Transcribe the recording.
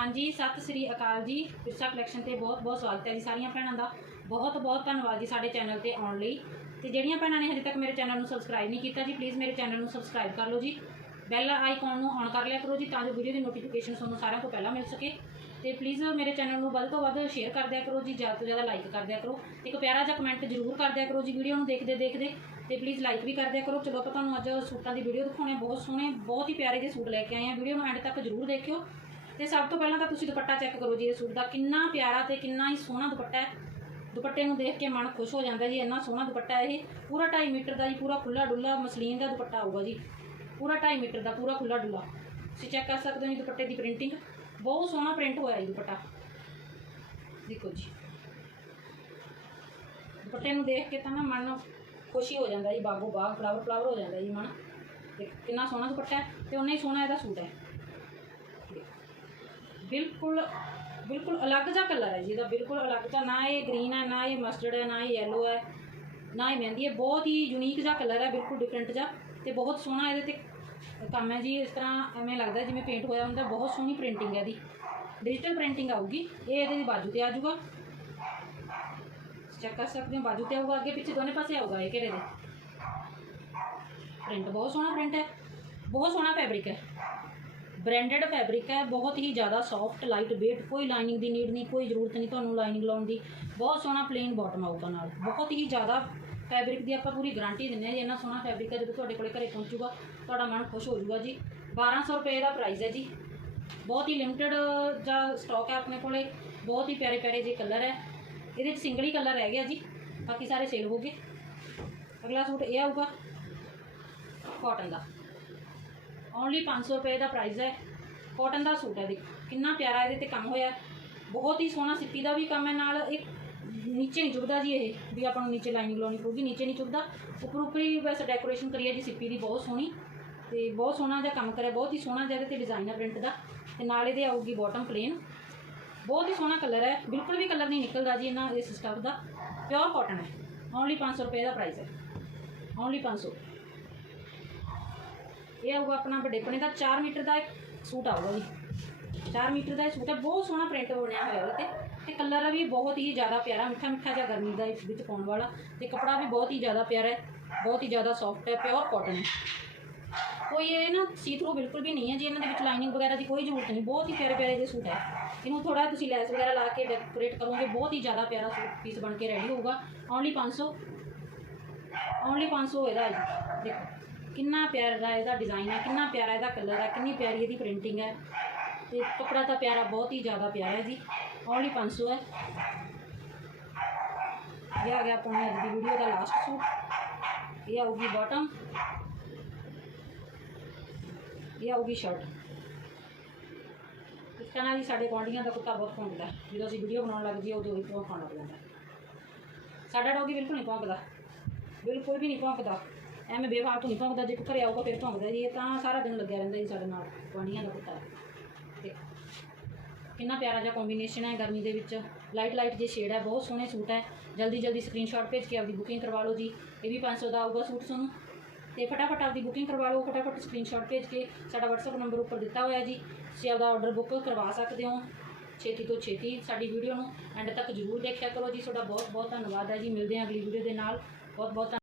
ਹਾਂਜੀ, ਸਤਿ ਸ੍ਰੀ ਅਕਾਲ ਜੀ। ਪਿਰਸਾ ਕਲੈਕਸ਼ਨ ਤੇ ਬਹੁਤ ਬਹੁਤ ਸਵਾਗਤ ਹੈ ਜੀ ਸਾਰੀਆਂ ਭੈਣਾਂ ਦਾ। ਬਹੁਤ ਬਹੁਤ ਧੰਨਵਾਦ ਜੀ ਸਾਡੇ ਚੈਨਲ ਤੇ ਆਉਣ ਲਈ। ਤੇ ਜਿਹੜੀਆਂ ਭੈਣਾਂ ਨੇ ਹਜੇ ਤੱਕ ਮੇਰੇ ਚੈਨਲ ਨੂੰ ਸਬਸਕ੍ਰਾਈਬ ਨਹੀਂ ਕੀਤਾ ਜੀ ਪਲੀਜ਼ ਮੇਰੇ ਚੈਨਲ ਨੂੰ ਸਬਸਕ੍ਰਾਈਬ ਕਰ ਲਓ ਜੀ। ਬੈਲ ਆਈਕਨ ਨੂੰ ਔਨ ਕਰ ਲਿਆ ਕਰੋ ਜੀ, ਤਾਂ ਜੋ ਵੀਡੀਓ ਦੀ ਨੋਟੀਫਿਕੇਸ਼ਨ ਤੁਹਾਨੂੰ ਸਾਰਿਆਂ ਤੋਂ ਪਹਿਲਾਂ ਮਿਲ ਸਕੇ। ਤੇ ਪਲੀਜ਼ ਮੇਰੇ ਚੈਨਲ ਨੂੰ ਵੱਧ ਤੋਂ ਵੱਧ ਸ਼ੇਅਰ ਕਰ ਦਿਆ ਕਰੋ ਜੀ, ਜ਼ਿਆਦਾ ਤੋਂ ਜ਼ਿਆਦਾ ਲਾਈਕ ਕਰ ਦਿਆ ਕਰੋ। ਇੱਕ ਪਿਆਰਾ ਜਿਹਾ ਕਮੈਂਟ ਜ਼ਰੂਰ ਕਰ ਦਿਆ ਕਰੋ ਜੀ ਵੀਡੀਓ ਨੂੰ ਦੇਖਦੇ ਦੇਖਦੇ। ਤੇ ਪਲੀਜ਼ ਲਾਈਕ ਵੀ ਕਰ ਦਿਆ ਕਰੋ। ਚਲੋ ਆਪਾਂ ਤੁਹਾਨੂੰ ਅੱਜ ਸੂਟਾਂ ਦੀ ਵੀਡੀਓ ਦਿਖਾਉਣੇ ਬਹੁਤ ਸੋਹਣੇ, ਬਹੁਤ ਹੀ ਪਿਆਰੇ ਜਿਹੇ ਸੂਟ ਲੈ ਕੇ ਆਏ ਆ। ਵੀਡੀਓ ਨੂੰ ਐਂਡ ਤੱਕ ਜ਼ਰੂਰ ਦੇਖਿਓ। ਤੇ ਸਭ ਤੋਂ ਪਹਿਲਾਂ ਤਾਂ ਤੁਸੀਂ ਦੁਪੱਟਾ ਚੈੱਕ ਕਰੋ ਜੀ ਇਹ ਸੂਟ ਦਾ। ਕਿੰਨਾ ਪਿਆਰਾ ਤੇ ਕਿੰਨਾ ਹੀ ਸੋਹਣਾ ਦੁਪੱਟਾ ਹੈ। ਦੁਪੱਟੇ ਨੂੰ ਦੇਖ ਕੇ ਮਨ ਖੁਸ਼ ਹੋ ਜਾਂਦਾ ਜੀ, ਇੰਨਾ ਸੋਹਣਾ ਦੁਪੱਟਾ ਇਹ। ਪੂਰਾ 2.5 ਮੀਟਰ ਦਾ ਜੀ, ਪੂਰਾ ਖੁੱਲਾ ਡੁੱਲਾ ਮਸਲੀਨ ਦਾ ਦੁਪੱਟਾ ਆਊਗਾ ਜੀ। ਪੂਰਾ 2.5 ਮੀਟਰ ਦਾ, ਪੂਰਾ ਖੁੱਲਾ ਡੁੱਲਾ। ਤੁਸੀਂ ਚੈੱਕ ਕਰ ਸਕਦੇ ਹੋ ਜੀ ਦੁਪੱਟੇ ਦੀ ਪ੍ਰਿੰਟਿੰਗ ਬਹੁਤ ਸੋਹਣਾ ਪ੍ਰਿੰਟ ਹੋਇਆ ਜੀ ਦੁਪੱਟਾ। ਦੇਖੋ ਜੀ। ਦੁਪੱਟੇ ਨੂੰ ਦੇਖ ਕੇ ਤਾਂ ਨਾ ਮਨ ਖੁਸ਼ੀ ਹੋ ਜਾਂਦਾ ਜੀ ਬਾਗੋ ਬਾਗ ਫਲਾਵਰ ਫਲਾਵਰ ਹੋ ਜਾਂਦਾ ਜੀ ਮਨ। ਤੇ ਕਿੰਨਾ ਸੋਹਣਾ ਦੁਪੱਟਾ ਹੈ ਤੇ ਉਨਾ ਹੀ ਸੋਹਣਾ ਇਹਦਾ ਸੂਟ ਹੈ। ਬਿਲਕੁਲ ਬਿਲਕੁਲ ਅਲੱਗ ਜਿਹਾ ਕਲਰ ਹੈ ਜਿਹਦਾ ਬਿਲਕੁਲ ਅਲੱਗ ਜਿਹਾ, ਨਾ ਇਹ ਗ੍ਰੀਨ ਹੈ, ਨਾ ਇਹ ਮਸਟਰਡ ਹੈ, ਨਾ ਇਹ ਯੈਲੋ ਹੈ, ਨਾ ਇਹ ਮਹਿੰਦੀ ਹੈ, ਬਹੁਤ ਹੀ ਯੂਨੀਕ ਜਿਹਾ ਕਲਰ ਹੈ, ਬਿਲਕੁਲ ਡਿਫਰੈਂਟ ਜਿਹਾ ਤੇ ਬਹੁਤ ਸੋਹਣਾ ਇਹਦੇ ਤੇ ਕੰਮ ਹੈ ਜੀ, ਇਸ ਤਰ੍ਹਾਂ ਐਵੇਂ ਲੱਗਦਾ ਜਿਵੇਂ ਪੇਂਟ ਹੋਇਆ ਹੁੰਦਾ, ਬਹੁਤ ਸੋਹਣੀ ਪ੍ਰਿੰਟਿੰਗ ਹੈ ਇਹਦੀ ਡਿਜੀਟਲ ਪ੍ਰਿੰਟਿੰਗ ਆਊਗੀ, ਇਹ ਇਹਦੇ ਦੀ ਬਾਜੂ ਤੇ ਆ ਜਾਊਗਾ। ਚੈੱਕ ਕਰ ਸਕਦੇ ਹੋ, ਬਾਜੂ ਤੇ ਆਊਗਾ, ਅੱਗੇ ਪਿੱਛੇ ਦੋਨੇ ਪਾਸੇ ਆਊਗਾ, ਇਹ ਘੇਰੇ ਦੇ ਪ੍ਰਿੰਟ ਬਹੁਤ ਸੋਹਣਾ ਪ੍ਰਿੰਟ ਹੈ, ਬਹੁਤ ਸੋਹਣਾ ਫੈਬਰਿਕ ਹੈ। ਬ੍ਰਾਂਡਡ ਫੈਬਰਿਕ ਹੈ, ਬਹੁਤ ਹੀ ਜ਼ਿਆਦਾ ਸੌਫਟ ਲਾਈਟ ਵੇਟ ਕੋਈ ਲਾਈਨਿੰਗ ਦੀ ਨੀਡ ਨਹੀਂ, ਕੋਈ ਜ਼ਰੂਰਤ ਨਹੀਂ ਤੁਹਾਨੂੰ ਲਾਈਨਿੰਗ ਲਾਉਣ ਦੀ। ਬਹੁਤ ਸੋਹਣਾ ਪਲੇਨ ਬਾਟਮ ਆਊਗਾ ਨਾਲ। ਬਹੁਤ ਹੀ ਜ਼ਿਆਦਾ ਫੈਬਰਿਕ ਦੀ ਆਪਾਂ ਪੂਰੀ ਗਾਰੰਟੀ ਦਿੰਦੇ ਹਾਂ ਜੀ, ਇੰਨਾ ਸੋਹਣਾ ਫੈਬਰਿਕ ਹੈ ਜਦੋਂ ਤੁਹਾਡੇ ਕੋਲੇ ਘਰੇ ਪਹੁੰਚੂਗਾ, ਤੁਹਾਡਾ ਮਨ ਖੁਸ਼ ਹੋ ਜਾਊਗਾ ਜੀ। 1200 ਰੁਪਏ ਦਾ ਪ੍ਰਾਈਸ ਹੈ ਜੀ। ਬਹੁਤ ਹੀ ਲਿਮਟਿਡ ਜਾਂ ਸਟਾਕ ਹੈ ਆਪਣੇ ਕੋਲੇ। ਬਹੁਤ ਹੀ ਪਿਆਰੇ ਪਿਆਰੇ ਜੇ ਕਲਰ ਹੈ। ਇਹਦੇ ਵਿੱਚ ਸਿੰਗਲ ਹੀ ਕਲਰ ਰਹਿ ਗਿਆ ਜੀ। ਬਾਕੀ ਸਾਰੇ ਸੇਲ ਹੋ ਗਏ। ਅਗਲਾ ਸੂਟ ਇਹ ਆਊਗਾ ਕਾਟਨ ਦਾ। ਓਨਲੀ 500 ਰੁਪਏ ਦਾ ਪ੍ਰਾਈਸ ਹੈ। ਕਾਟਨ ਦਾ ਸੂਟ ਹੈ, ਦੇਖ, ਕਿੰਨਾ ਪਿਆਰਾ ਇਹਦੇ ਤੇ ਕੰਮ ਹੋਇਆ ਬਹੁਤ ਹੀ ਸੋਹਣਾ ਸਿੱਪੀ ਦਾ ਵੀ ਕੰਮ ਹੈ, ਨਾਲ ਇਹ ਨੀਚੇ ਨਹੀਂ ਚੁੱਭਦਾ ਜੀ ਇਹ, ਵੀ ਆਪਾਂ ਨੂੰ ਨੀਚੇ ਲਾਈਨਿੰਗ ਲਾਉਣੀ ਪਊਗੀ, ਨੀਚੇ ਨਹੀਂ ਚੁੱਭਦਾ। ਉੱਪਰ ਉੱਪਰ ਹੀ ਵੈਸੇ ਡੈਕੋਰੇਸ਼ਨ ਕਰੀ ਹੈ ਜੀ ਸਿੱਪੀ ਦੀ, ਬਹੁਤ ਸੋਹਣੀ। ਤੇ ਬਹੁਤ ਸੋਹਣਾ ਜਿਹਾ ਕੰਮ ਕਰਿਆ, ਬਹੁਤ ਹੀ ਸੋਹਣਾ ਜਿਹਾ ਇਹਦੇ ਤੇ ਡਿਜ਼ਾਈਨਰ ਪ੍ਰਿੰਟ ਦਾ। ਤੇ ਨਾਲ ਇਹਦੇ ਆਊਗੀ ਬਾਟਮ ਪਲੇਨ ਬਹੁਤ ਹੀ ਸੋਹਣਾ ਕਲਰ ਹੈ, ਬਿਲਕੁਲ ਵੀ ਕਲਰ ਨਹੀਂ ਨਿਕਲਦਾ ਜੀ ਇਹਨਾਂ ਇਸ ਸਟਫ ਦਾ। ਪਿਓਰ ਕਾਟਨ ਹੈ। ਓਨਲੀ 500 ਰੁਪਏ ਦਾ ਪ੍ਰਾਈਸ ਹੈ। ਓਨਲੀ 500 ਇਹ ਆਊਗਾ ਆਪਣਾ ਵੱਡੇ ਪਣੇ ਦਾ 4 ਮੀਟਰ ਦਾ ਇੱਕ ਸੂਟ ਆਊਗਾ ਜੀ। 4 ਮੀਟਰ ਦਾ ਇਹ ਸੂਟ ਹੈ, ਬਹੁਤ ਸੋਹਣਾ ਪ੍ਰਿੰਟ ਬਣਿਆ ਹੋਇਆ ਉਹਦੇ ਤੇ। ਤੇ ਕਲਰ ਵੀ ਬਹੁਤ ਹੀ ਜ਼ਿਆਦਾ ਪਿਆਰਾ, ਮਿੱਠਾ ਮਿੱਠਾ ਜਿਹਾ ਗਰਮੀ ਦਾ ਇਸ ਵਿੱਚ ਪਾਉਣ ਵਾਲਾ। ਤੇ ਕਪੜਾ ਵੀ ਬਹੁਤ ਹੀ ਜ਼ਿਆਦਾ ਪਿਆਰਾ ਹੈ, ਬਹੁਤ ਹੀ ਜ਼ਿਆਦਾ ਸੌਫਟ ਹੈ ਪਿਓਰ ਕਾਟਨ ਹੈ। ਕੋਈ ਇਹ ਨਾ ਸੀ ਥਰੂ ਬਿਲਕੁਲ ਵੀ ਨਹੀਂ ਹੈ ਜੀ, ਇਹਨਾਂ ਦੇ ਵਿੱਚ ਲਾਈਨਿੰਗ ਵਗੈਰਾ ਦੀ ਕੋਈ ਜ਼ਰੂਰਤ ਨਹੀਂ, ਬਹੁਤ ਹੀ ਪਿਆਰੇ ਪਿਆਰੇ ਜਿਹੇ ਸੂਟ ਹੈ। ਇਹਨੂੰ ਥੋੜਾ ਤੁਸੀਂ ਲੈਸ ਵਗੈਰਾ ਲਾ ਕੇ ਡੈਕੋਰੇਟ ਕਰੋਗੇ, ਬਹੁਤ ਹੀ ਜ਼ਿਆਦਾ ਪਿਆਰਾ ਸੂਟ ਪੀਸ ਬਣ ਕੇ ਰੈਡੀ ਹੋਊਗਾ। ਓਨਲੀ 500 ਓਨਲੀ 500 ਇਹਦਾ ਹੈ ਜੀ ਦੇਖੋ। ਕਿੰਨਾ ਪਿਆਰਾ ਦਾ ਇਹਦਾ ਡਿਜ਼ਾਈਨ ਹੈ, ਕਿੰਨਾ ਪਿਆਰਾ ਇਹਦਾ ਕਲਰ ਹੈ, ਕਿੰਨੀ ਪਿਆਰੀ ਇਹਦੀ ਪ੍ਰਿੰਟਿੰਗ ਹੈ। ਤੇ ਕੱਪੜਾ ਤਾਂ ਪਿਆਰਾ, ਬਹੁਤ ਹੀ ਜ਼ਿਆਦਾ ਪਿਆਰਾ ਹੈ ਜੀ। ਓਨਲੀ 500 ਹੈ। ਇਹ ਆ ਗਿਆ ਆਪਣੀ ਅੱਜ ਦੀ ਵੀਡੀਓ ਦਾ ਲਾਸਟ ਸੂਟ। ਇਹ ਆਊਗੀ ਬਾਟਮ ਇਹ ਆਊਗੀ ਸ਼ਰਟ ਇਸ ਤਰ੍ਹਾਂ ਜੀ ਸਾਡੇ ਗੁਆਂਢੀਆਂ ਦਾ ਕੁੱਤਾ ਬਹੁਤ ਭੌਂਕਦਾ ਜਦੋਂ ਅਸੀਂ ਵੀਡੀਓ ਬਣਾਉਣ ਲੱਗ ਜੀਏ ਉਦੋਂ ਹੀ ਭੌਂਕਣ ਲੱਗ ਜਾਂਦਾ। ਸਾਡਾ ਡੌਗੀ ਬਿਲਕੁਲ ਨਹੀਂ ਭੌਂਕਦਾ ਬਿਲਕੁਲ ਵੀ ਨਹੀਂ ਭੌਂਕਦਾ ਐਵੇਂ ਬੇਫਾਲਤੂ ਨਹੀਂ ਭੌਂਕਦਾ ਜੇ ਕੋਈ ਘਰੇ ਆਊਗਾ ਫਿਰ ਭੌਂਕਦਾ ਜੀ ਇਹ ਤਾਂ ਸਾਰਾ ਦਿਨ ਲੱਗਿਆ ਰਹਿੰਦਾ ਜੀ ਸਾਡੇ ਨਾਲ, ਗੁਆਂਢੀਆਂ ਦਾ ਕੁੱਤਾ ਦੇਖੋ ਕਿੰਨਾ ਪਿਆਰਾ ਜਿਹਾ ਕੰਬੀਨੇਸ਼ਨ ਹੈ ਗਰਮੀ ਦੇ ਵਿੱਚ। ਲਾਈਟ ਲਾਈਟ ਜੇ ਸ਼ੇਡ ਹੈ, ਬਹੁਤ ਸੋਹਣੇ ਸੂਟ ਹੈ। ਜਲਦੀ ਜਲਦੀ ਸਕਰੀਨਸ਼ਾਟ ਭੇਜ ਕੇ ਆਪਦੀ ਬੁਕਿੰਗ ਕਰਵਾ ਲਓ ਜੀ। ਇਹ ਵੀ 500 ਦਾ ਆਊਗਾ ਸੂਟ ਤੁਹਾਨੂੰ। ਤੇ ਫਟਾਫਟ ਆਪਦੀ ਬੁਕਿੰਗ ਕਰਵਾ ਲਓ, ਫਟਾਫਟ ਸਕਰੀਨਸ਼ਾਟ ਭੇਜ ਕੇ ਸਾਡਾ WhatsApp ਨੰਬਰ ਉੱਪਰ ਦਿੱਤਾ ਹੋਇਆ ਜੀ। ਤੁਸੀਂ ਆਪਦਾ ਆਰਡਰ ਬੁੱਕ ਕਰਵਾ ਸਕਦੇ ਹੋ। ਛੇਤੀ ਤੋਂ ਛੇਤੀ ਸਾਡੀ ਵੀਡੀਓ ਨੂੰ ਐਂਡ ਤੱਕ ਜ਼ਰੂਰ ਦੇਖਿਆ ਕਰੋ ਜੀ। ਤੁਹਾਡਾ ਬਹੁਤ ਬਹੁਤ ਧੰਨਵਾਦ ਹੈ ਜੀ। ਮਿਲਦੇ ਹਾਂ ਅਗਲੀ ਵੀਡੀਓ ਦੇ ਨਾਲ। ਬਹੁਤ ਬਹੁਤ ਧੰਨ-